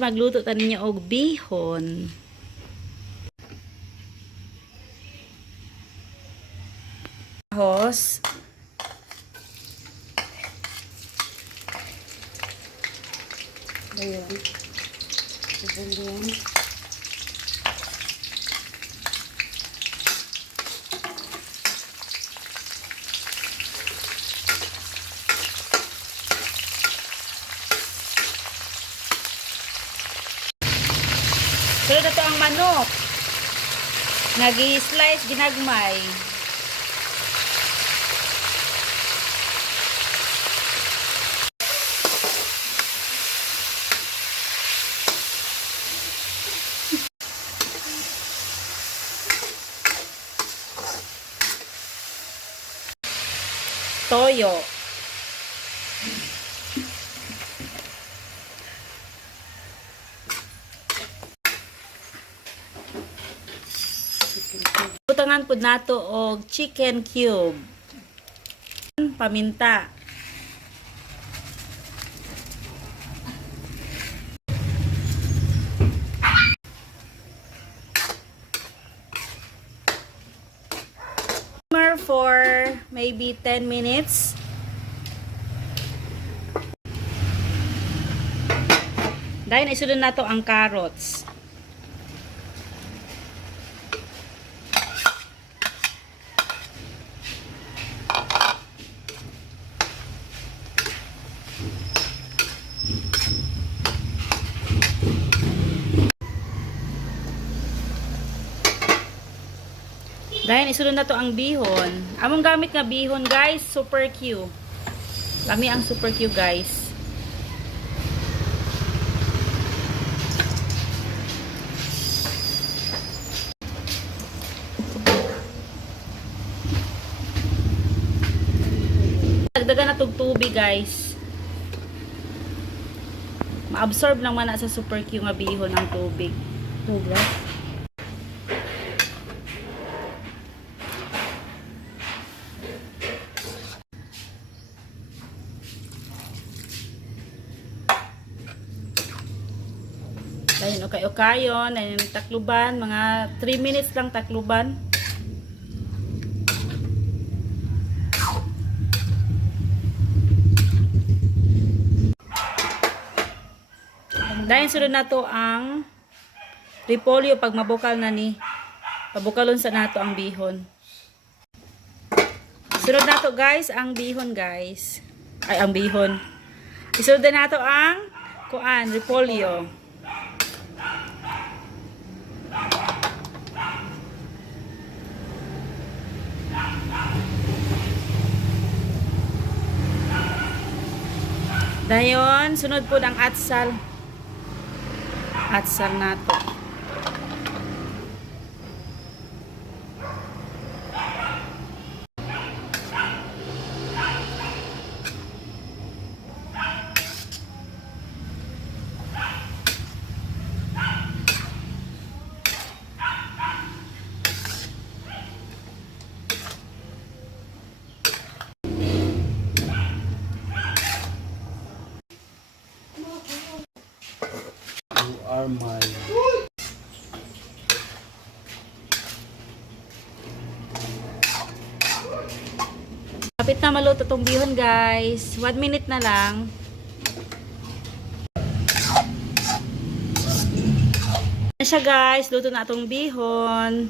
magluto ta ninyo og bihon. Hos. Ayan. Ayan. Pero ito ang manok. Nagi-slice ginagmay. Toyo. Butangan pud nato og chicken cube. Paminta. For maybe 10 minutes. Dahil isunod na to ang carrots. Dahil isunod na to ang bihon. Among gamit nga bihon guys, super Q. Lami ang super Q guys. Dagdagan na tog tubig guys. Ma-absorb lang man na sa super Q nga bihon ang tubig. Tubig. Dahil okay-okayon, dahil takluban, mga 3 minutes lang takluban. Dahil sunod na to ang repolyo pag mabukal na ni. Pabukalon sa nato ang bihon. Sunod na to guys, ang bihon guys. Ay, ang bihon. Isunod na nato ang kuan, repolyo. Dayon, sunod po ang atsal. Atsal nato. Are my Kapit na maluto tong bihon guys. 1 minute na lang. Na siya guys, luto na itong bihon.